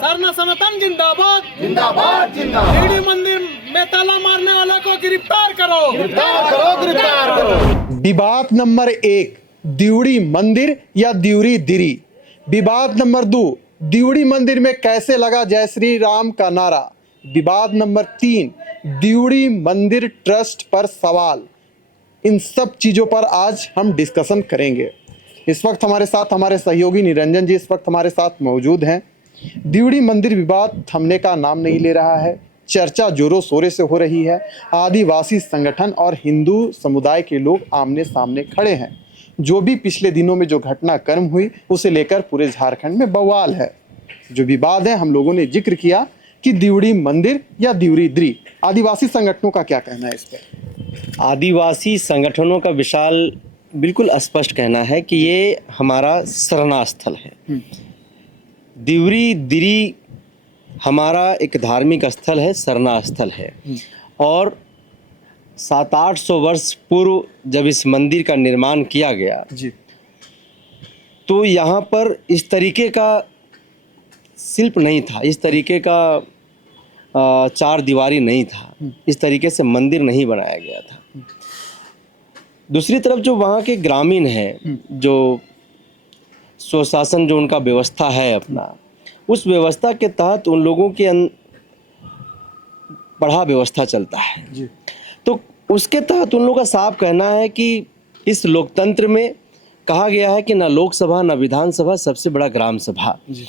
सरना सनातन जिंदाबाद जिंदाबाद जिंदाबाद। ईडी मंदिर में ताला मारने वाले को गिरफ्तार करो, गिरफ्तार करो, गिरफ्तार करो। विवाद नंबर 1, दिवड़ी मंदिर या दिवरी दिरी। विवाद नंबर 2, दिवड़ी मंदिर में कैसे लगा जय श्री राम का नारा। विवाद नंबर 3, दिवड़ी मंदिर ट्रस्ट पर सवाल। इन सब चीज़ों पर आज हम डिस्कशन करेंगे। इस वक्त हमारे साथ हमारे सहयोगी निरंजन जी इस वक्त हमारे साथ मौजूद हैं। दिवड़ी मंदिर विवाद थमने का नाम नहीं ले रहा है, चर्चा जोरों शोरों से हो रही है। आदिवासी संगठन और हिंदू समुदाय के लोग आमने सामने खड़े हैं। जो भी पिछले दिनों में जो घटनाक्रम हुई उसे लेकर पूरे झारखंड में बवाल है। जो विवाद है हम लोगों ने जिक्र किया कि दिवड़ी मंदिर या दिवरी दिरी। आदिवासी संगठनों का क्या कहना है इस पर? आदिवासी संगठनों का विशाल बिल्कुल स्पष्ट कहना है कि ये हमारा शरणा स्थल है। दिवरी दिरी हमारा एक धार्मिक स्थल है, शरणा स्थल है। और 700-800 वर्ष पूर्व जब इस मंदिर का निर्माण किया गया जी, तो यहाँ पर इस तरीके का शिल्प नहीं था, इस तरीके का चार दीवारी नहीं था, इस तरीके से मंदिर नहीं बनाया गया था। दूसरी तरफ जो वहाँ के ग्रामीण हैं, जो स्वशासन जो उनका व्यवस्था है अपना, उस व्यवस्था के तहत उन लोगों के पढ़ा व्यवस्था चलता है जी। तो उसके तहत उन लोगों का साफ कहना है कि इस लोकतंत्र में कहा गया है कि ना लोकसभा ना विधानसभा, सबसे बड़ा ग्राम सभा जी।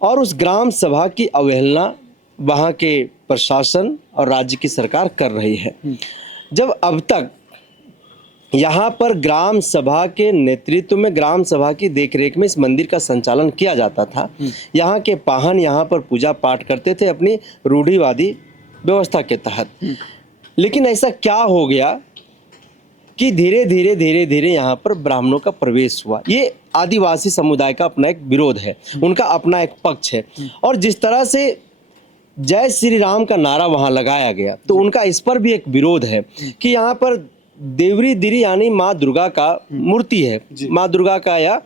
और उस ग्राम सभा की अवहेलना वहाँ के प्रशासन और राज्य की सरकार कर रही है। जब अब तक यहाँ पर ग्राम सभा के नेतृत्व में, ग्राम सभा की देखरेख में इस मंदिर का संचालन किया जाता था। यहाँ के पाहन यहाँ पर पूजा पाठ करते थे अपनी रूढ़िवादी व्यवस्था के तहत। लेकिन ऐसा क्या हो गया कि धीरे धीरे यहाँ पर ब्राह्मणों का प्रवेश हुआ। ये आदिवासी समुदाय का अपना एक विरोध है, उनका अपना एक पक्ष है। और जिस तरह से जय श्री राम का नारा वहाँ लगाया गया, तो उनका इस पर भी एक विरोध है कि यहाँ पर देवरी दिरी यानी माँ दुर्गा का मूर्ति है, माँ दुर्गा का या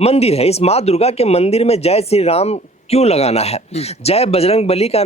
मंदिर है। इस माँ दुर्गा के मंदिर में जय श्री राम क्यों लगाना है, जय बजरंग बली का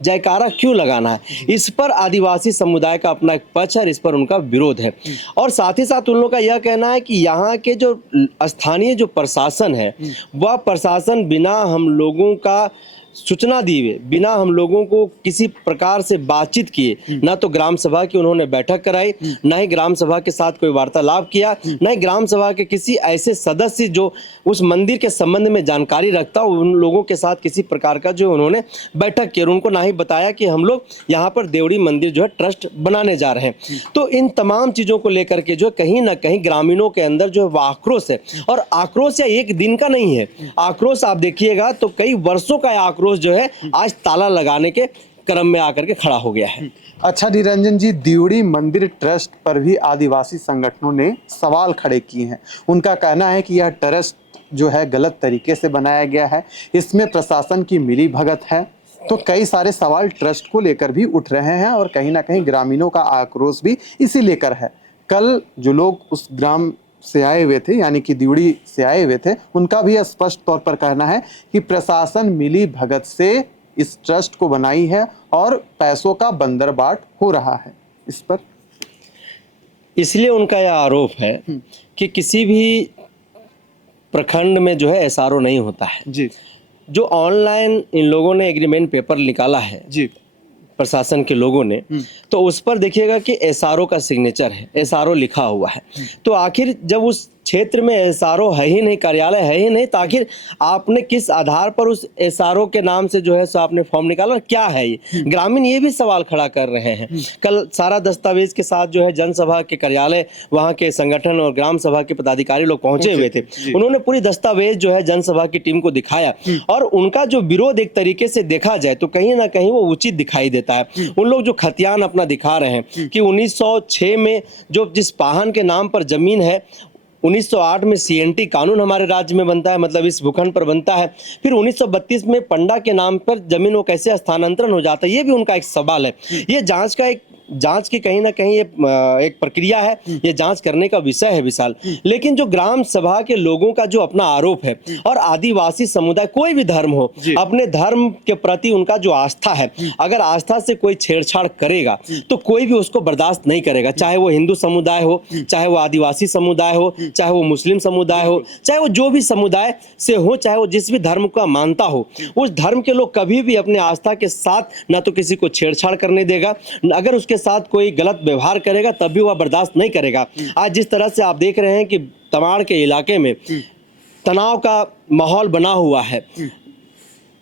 जयकारा क्यों लगाना है, इस पर आदिवासी समुदाय का अपना एक पक्ष है और इस पर उनका विरोध है। और साथ ही साथ उन लोगों का यह कहना है कि यहाँ के जो स्थानीय जो प्रशासन है, वह प्रशासन बिना हम लोगों का सूचना दिए, बिना हम लोगों को किसी प्रकार से बातचीत किए, ना तो ग्राम सभा की उन्होंने बैठक कराई, ना ही ग्राम सभा के साथ कोई वार्तालाप किया, ना ही ग्राम सभा के किसी ऐसे सदस्य जो उस मंदिर के संबंध में जानकारी रखता हो, उन लोगों के साथ किसी प्रकार का जो उन्होंने बैठक की और उनको ना ही बताया कि हम लोग यहाँ पर देवड़ी मंदिर जो है ट्रस्ट बनाने जा रहे हैं। तो इन तमाम चीज़ों को लेकर के जो कहीं ना कहीं ग्रामीणों के अंदर जो है वह आक्रोश है। और आक्रोश या एक दिन का नहीं है, आक्रोश आप देखिएगा तो कई वर्षों का आक्रोश जो है आज ताला लगाने के क्रम में आकर के खड़ा हो गया है। अच्छा निरंजन जी, दिवड़ी मंदिर ट्रस्ट पर भी आदिवासी संगठनों ने सवाल खड़े किए हैं। उनका कहना है कि यह ट्रस्ट जो है गलत तरीके से बनाया गया है, इसमें प्रशासन की मिली भगत है। तो कई सारे सवाल ट्रस्ट को लेकर भी उठ रहे हैं और कहीं ना कहीं ग्रामीणों का आक्रोश भी इसी लेकर है। कल जो लोग उस ग्राम से आए हुए थे यानी कि दिवड़ी से आए हुए थे, उनका भी स्पष्ट तौर पर कहना है कि प्रशासन मिली भगत से इस ट्रस्ट को बनाई है और पैसों का बंदरबाट हो रहा है। इस पर इसलिए उनका यह आरोप है कि किसी भी प्रखंड में जो है एसआरओ नहीं होता है जी। जो ऑनलाइन इन लोगों ने एग्रीमेंट पेपर निकाला है जी, प्रशासन के लोगों ने, तो उस पर देखिएगा कि एसआरओ का सिग्नेचर है, एसआरओ लिखा हुआ है। तो आखिर जब उस क्षेत्र में एसआरओ है ही नहीं, कार्यालय है ही नहीं, तो आखिर आपने किस आधार पर उस एसआरओ के नाम से जो है सो आपने फॉर्म निकाला, क्या है ये? ग्रामीण ये भी सवाल खड़ा कर रहे हैं। कल सारा दस्तावेज के साथ जो है जनसभा के कार्यालय, वहाँ के संगठन और ग्राम सभा के पदाधिकारी लोग पहुंचे हुए थे। उन्होंने पूरी दस्तावेज जो है जनसभा की टीम को दिखाया और उनका जो विरोध एक तरीके से देखा जाए तो कहीं ना कहीं वो उचित दिखाई देता है। उन लोग जो खतियान अपना दिखा रहे हैं कि 1906 में जो जिस पाहन के नाम पर जमीन है, 1908 में सीएनटी कानून हमारे राज्य में बनता है, मतलब इस भूखंड पर बनता है। फिर 1932 में पंडा के नाम पर जमीन वो कैसे स्थानांतरण हो जाता है, ये भी उनका एक सवाल है। ये जांच का एक जांच की कहीं ना कहीं ये एक प्रक्रिया है, ये जांच करने का विषय है विशाल। लेकिन जो ग्राम सभा के लोगों का जो अपना आरोप है, और आदिवासी समुदाय कोई भी धर्म हो, अपने धर्म के प्रति उनका जो आस्था है, अगर आस्था से कोई छेड़छाड़ करेगा तो कोई भी उसको बर्दाश्त नहीं करेगा, चाहे वो हिंदू समुदाय हो, चाहे वो आदिवासी समुदाय हो, चाहे वो मुस्लिम समुदाय हो, चाहे वो जो भी समुदाय से हो, चाहे वो जिस भी धर्म का मानता हो, उस धर्म के लोग कभी भी अपने आस्था के साथ ना तो किसी को छेड़छाड़ करने देगा, अगर उसके साथ कोई गलत व्यवहार करेगा तब भी वह बर्दाश्त नहीं करेगा। आज जिस तरह से आप देख रहे हैं कि तमाड़ के इलाके में तनाव का माहौल बना हुआ है,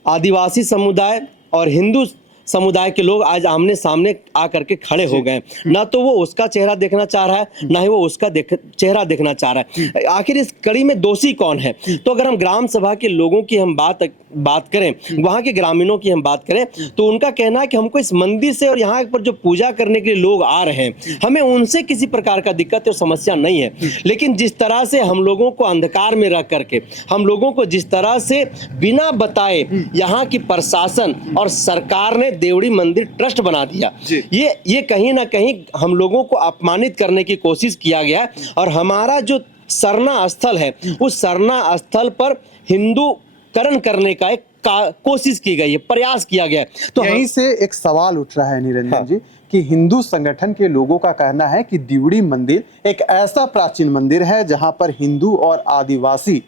आदिवासी समुदाय और हिंदू समुदाय के लोग आज आमने सामने आकर के खड़े हो गए, ना तो वो उसका चेहरा देखना चाह रहा है, ना ही वो उसका चेहरा देखना चाह रहा है। आखिर इस कड़ी में दोषी कौन है? तो अगर हम ग्राम सभा के लोगों की हम बात करें, वहाँ के ग्रामीणों की हम बात करें, तो उनका कहना है कि हमको इस मंदिर से और यहाँ पर जो पूजा करने के लिए लोग आ रहे हैं, हमें उनसे किसी प्रकार का दिक्कत और समस्या नहीं है। लेकिन जिस तरह से हम लोगों को अंधकार में रख करके, हम लोगों को जिस तरह से बिना बताए यहाँ की प्रशासन और सरकार ने देवड़ी मंदिर ट्रस्ट बना दिया, ये कहीं ना कहीं हम लोगों को अपमानित करने की कोशिश किया गया। और हमारा जो सरना स्थल है, उस सरना स्थल पर हिंदूकरण करने का एक कोशिश की गई है, प्रयास किया गया है। तो यहीं से एक सवाल उठ रहा है निरंजन जी कि हिंदू संगठन के लोगों का कहना है कि दिवड़ी मंदिर एक ऐसा प्राचीन मंदिर है जहां पर हिंदू और आदिवासी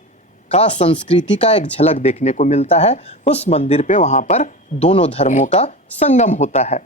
का संस्कृति का एक झलक देखने को मिलता है। उस मंदिर पे वहां पर दोनों धर्मों का संगम होता है।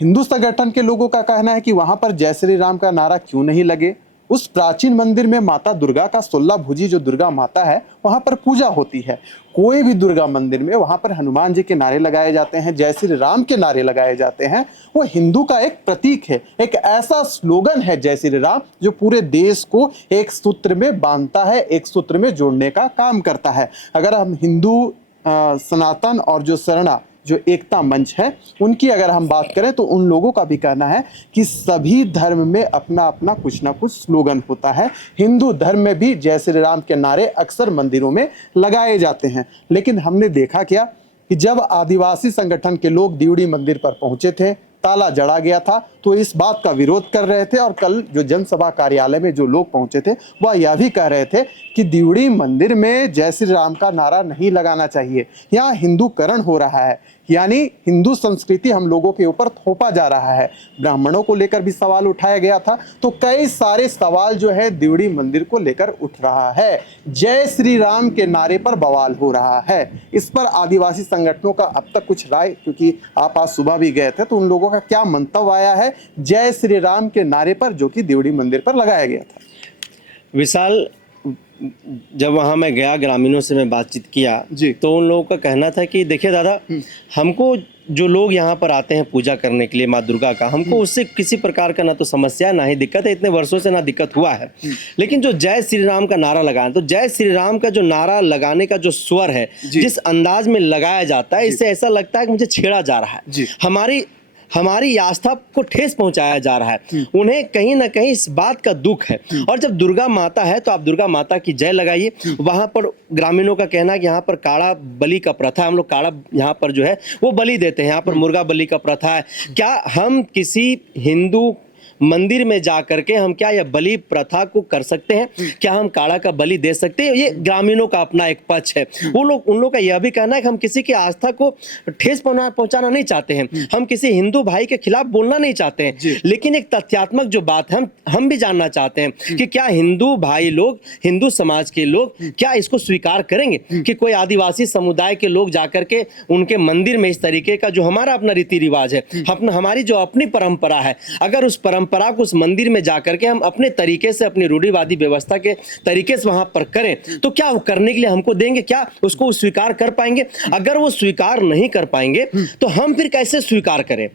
हिंदू संगठन के लोगों का कहना है कि वहां पर जय श्री राम का नारा क्यों नहीं लगे। उस प्राचीन मंदिर में माता दुर्गा का 16 भुजी जो दुर्गा माता है वहां पर पूजा होती है। कोई भी दुर्गा मंदिर में वहां पर हनुमान जी के नारे लगाए जाते हैं, जय श्री राम के नारे लगाए जाते हैं। वो हिंदू का एक प्रतीक है, एक ऐसा स्लोगन है जय श्री राम जो पूरे देश को एक सूत्र में बांधता है, एक सूत्र में जोड़ने का काम करता है। अगर हम हिंदू सनातन और जो शरणा जो एकता मंच है उनकी अगर हम बात करें तो उन लोगों का भी कहना है कि सभी धर्म में अपना अपना कुछ ना कुछ स्लोगन होता है। हिंदू धर्म में भी जय श्री राम के नारे अक्सर मंदिरों में लगाए जाते हैं। लेकिन हमने देखा क्या कि जब आदिवासी संगठन के लोग दिवड़ी मंदिर पर पहुंचे थे, ताला जड़ा गया था, तो इस बात का विरोध कर रहे थे। और कल जो जनसभा कार्यालय में जो लोग पहुंचे थे वह यह भी कह रहे थे कि दिवड़ी मंदिर में जय श्री राम का नारा नहीं लगाना चाहिए, यहाँ हिंदूकरण हो रहा है, यानी हिंदू संस्कृति हम लोगों के ऊपर थोपा जा रहा है। ब्राह्मणों को लेकर भी सवाल उठाया गया था। तो कई सारे सवाल जो है दिवड़ी मंदिर को लेकर उठ रहा है। जय श्री राम के नारे पर बवाल हो रहा है। इस पर आदिवासी संगठनों का अब तक कुछ राय, क्योंकि आप आज सुबह भी गए थे, तो उन लोगों का क्या मंतव्य आया है जय श्री राम के नारे पर जो कि दिवड़ी मंदिर पर लगाया गया था? विशाल, जब वहाँ मैं गया, ग्रामीणों से मैं बातचीत किया तो उन लोगों का कहना था कि देखिए दादा, हमको जो लोग यहाँ पर आते हैं पूजा करने के लिए माँ दुर्गा का, हमको उससे किसी प्रकार का ना तो समस्या ना ही दिक्कत है, इतने वर्षों से ना दिक्कत हुआ है। लेकिन जो जय श्री राम का नारा लगाना, तो जय श्री राम का जो नारा लगाने का जो स्वर है, जिस अंदाज में लगाया जाता है, इससे ऐसा लगता है कि मुझे छेड़ा जा रहा है, हमारी आस्था को ठेस पहुंचाया जा रहा है। उन्हें कहीं ना कहीं इस बात का दुख है। और जब दुर्गा माता है तो आप दुर्गा माता की जय लगाइए। वहां पर ग्रामीणों का कहना है कि यहाँ पर काड़ा बलि का प्रथा है, हम लोग काड़ा यहाँ पर जो है वो बलि देते हैं, यहाँ पर मुर्गा बलि का प्रथा है। क्या हम किसी हिंदू मंदिर में जा करके हम क्या यह बलि प्रथा को कर सकते हैं? क्या हम काड़ा का बलि दे सकते हैं? ये ग्रामीणों का अपना एक पक्ष है। उन लोग का यह भी कहना है कि हम किसी की आस्था को ठेस पहुंचाना नहीं चाहते हैं, हम किसी हिंदू भाई के खिलाफ बोलना नहीं चाहते हैं। लेकिन एक तथ्यात्मक जो बात है, हम भी जानना चाहते हैं कि क्या हिंदू भाई लोग, हिंदू समाज के लोग क्या इसको स्वीकार करेंगे कि कोई आदिवासी समुदाय के लोग जाकर के उनके मंदिर में इस तरीके का जो हमारा अपना रीति रिवाज है, हमारी जो अपनी परंपरा है, अगर उस परंपरा को उस मंदिर में जाकर के हम अपने तरीके से, अपनी रूढ़िवादी व्यवस्था के तरीके से वहां पर करें, तो क्या वो करने के लिए हमको देंगे? क्या उसको स्वीकार कर पाएंगे? अगर वो स्वीकार नहीं कर पाएंगे तो हम फिर कैसे स्वीकार करें?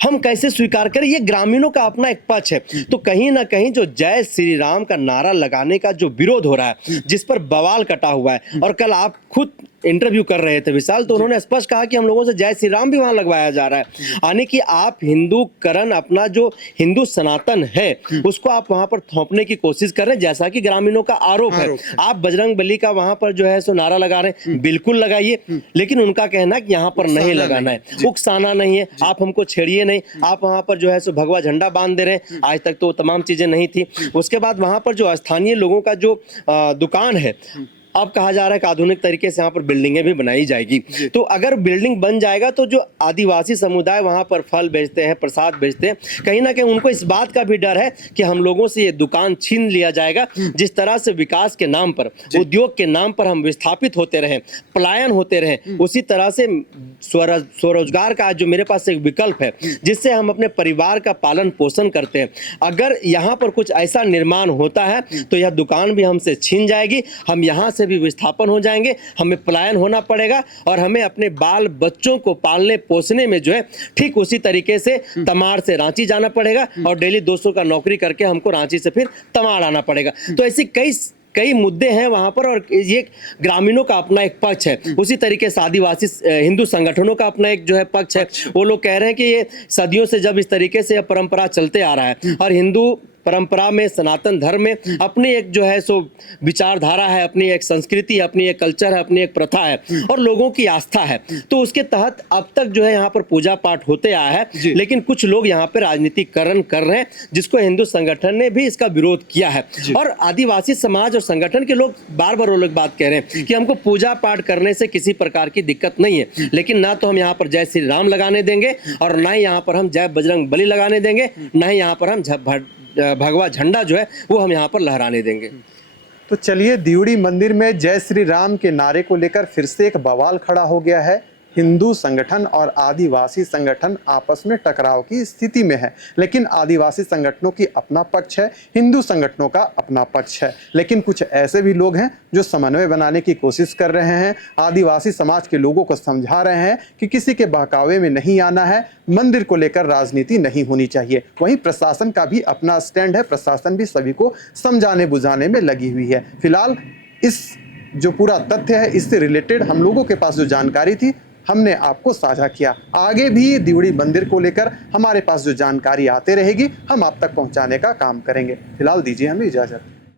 हम कैसे स्वीकार करें? ये ग्रामीणों का अपना एक पक्ष है। तो कहीं ना कहीं जो जय श्री राम का नारा लगाने का जो विरोध हो रहा है, जिस पर बवाल कटा हुआ है, और कल आप खुद इंटरव्यू कर रहे थे विशाल, तो उन्होंने स्पष्ट कहा कि हम लोगों से जय श्री राम भी वहां लगवाया जा रहा है, यानी कि आप हिंदूकरण, अपना जो हिंदू सनातन है उसको आप वहां पर थोपने की कोशिश कर रहे हैं, जैसा कि ग्रामीणों का आरोप है। आप बजरंग बली का वहां पर जो है सो नारा लगा रहे हैं, बिल्कुल लगाइए, लेकिन उनका कहना है कि यहाँ पर नहीं लगाना है, उकसाना नहीं है, आप हमको छेड़िए नहीं। आप वहां पर जो है सो भगवा झंडा बांध दे रहे हैं, आज तक तो तमाम चीजें नहीं थी। उसके बाद वहां पर जो स्थानीय लोगों का जो दुकान है, अब कहा जा रहा है कि आधुनिक तरीके से यहाँ पर बिल्डिंगें भी बनाई जाएगी। तो अगर बिल्डिंग बन जाएगा तो जो आदिवासी समुदाय वहां पर फल बेचते हैं, प्रसाद बेचते हैं, कहीं ना कहीं उनको इस बात का भी डर है कि हम लोगों से ये दुकान छीन लिया जाएगा। जिस तरह से विकास के नाम पर, उद्योग के नाम पर हम विस्थापित होते रहे, पलायन होते रहे, उसी तरह से स्वरोजगार का जो मेरे पास एक विकल्प है जिससे हम अपने परिवार का पालन पोषण करते हैं, अगर यहाँ पर कुछ ऐसा निर्माण होता है तो यह दुकान भी हमसे छीन जाएगी, हम यहाँ से भी विस्थापन हो जाएंगे, हमें पलायन होना पड़ेगा और हमें अपने बाल बच्चों को पालने पोसने में जो है ठीक उसी तरीके से तमाड़ से रांची जाना पड़ेगा और डेली 200 का नौकरी करके हमको रांची से फिर तमाड़ आना पड़ेगा। तो ऐसी कई मुद्दे हैं वहां पर, और ये ग्रामीणों का अपना एक पक्ष है, उसी तरीके से आदिवासी हिंदू संगठनों का अपना एक जो है पक्ष है। वो लोग कह रहे हैं कि ये सदियों से जब इस तरीके से परंपरा चलते आ रहा है और हिंदू परंपरा में, सनातन धर्म में अपनी एक जो है सो विचारधारा है, अपनी एक संस्कृति है, अपनी एक कल्चर है, अपनी एक प्रथा है और लोगों की आस्था है, तो उसके तहत अब तक जो है यहाँ पर पूजा पाठ होते आया है। लेकिन कुछ लोग यहाँ पर राजनीतिकरण कर रहे हैं, जिसको हिंदू संगठन ने भी इसका विरोध किया है। और आदिवासी समाज और संगठन के लोग बार बार वो लोग बात कह रहे हैं कि हमको पूजा पाठ करने से किसी प्रकार की दिक्कत नहीं है, लेकिन ना तो हम यहाँ पर जय श्री राम लगाने देंगे और ना ही यहाँ पर हम जय बजरंग बली लगाने देंगे, ना ही यहाँ पर हम भगवा झंडा जो है वो हम यहाँ पर लहराने देंगे। तो चलिए, दिवड़ी मंदिर में जय श्री राम के नारे को लेकर फिर से एक बवाल खड़ा हो गया है। हिंदू संगठन और आदिवासी संगठन आपस में टकराव की स्थिति में है, लेकिन आदिवासी संगठनों की अपना पक्ष है, हिंदू संगठनों का अपना पक्ष है। लेकिन कुछ ऐसे भी लोग हैं जो समन्वय बनाने की कोशिश कर रहे हैं, आदिवासी समाज के लोगों को समझा रहे हैं कि किसी के बहकावे में नहीं आना है, मंदिर को लेकर राजनीति नहीं होनी चाहिए। वहीं प्रशासन का भी अपना स्टैंड है, प्रशासन भी सभी को समझाने बुझाने में लगी हुई है। फिलहाल इस जो पूरा तथ्य है, इससे रिलेटेड हम लोगों के पास जो जानकारी थी हमने आपको साझा किया। आगे भी दिवड़ी मंदिर को लेकर हमारे पास जो जानकारी आते रहेगी हम आप तक पहुंचाने का काम करेंगे। फिलहाल दीजिए हमें इजाजत।